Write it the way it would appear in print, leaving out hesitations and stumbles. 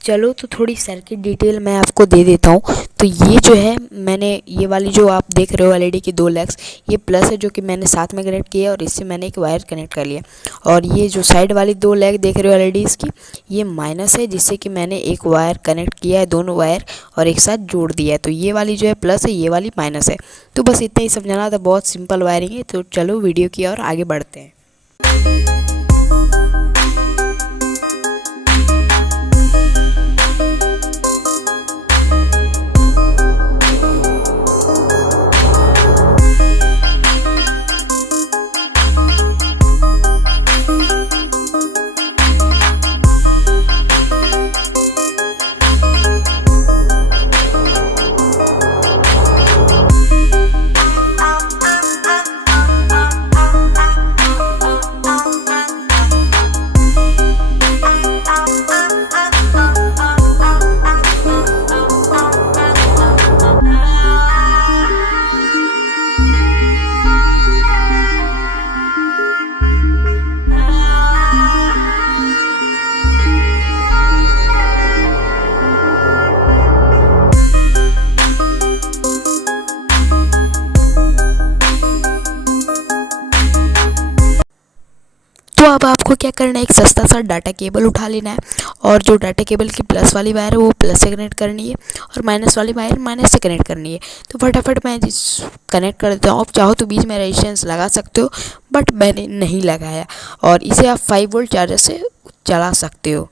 चलो तो थोड़ी सर्किट डिटेल मैं आपको दे देता हूँ। तो ये जो है मैंने ये वाली जो आप देख रहे हो एलईडी की 2 लेग्स, ये प्लस है जो कि मैंने साथ में कनेक्ट किया और इससे मैंने एक वायर कनेक्ट कर लिया। और ये जो साइड वाली 2 लेग देख रहे हो एलईडीज़ की, ये माइनस है जिससे कि मैंने एक वायर कनेक्ट किया है, दोनों वायर और एक साथ जोड़ दिया है। तो ये वाली जो है प्लस है, ये वाली माइनस है। तो बस इतना ही समझाना था, बहुत सिंपल वायरिंग है। तो चलो वीडियो की ओर आगे बढ़ते हैं। तो अब आपको क्या करना है, एक सस्ता सा डाटा केबल उठा लेना है और जो डाटा केबल की प्लस वाली वायर है वो प्लस से कनेक्ट करनी है और माइनस वाली वायर माइनस से कनेक्ट करनी है। तो फटाफट मैं कनेक्ट कर देता हूँ। आप चाहो तो बीच में रेजिस्टेंस लगा सकते हो, बट मैंने नहीं लगाया। और इसे आप 5 वोल्ट चार्जर से चला सकते हो।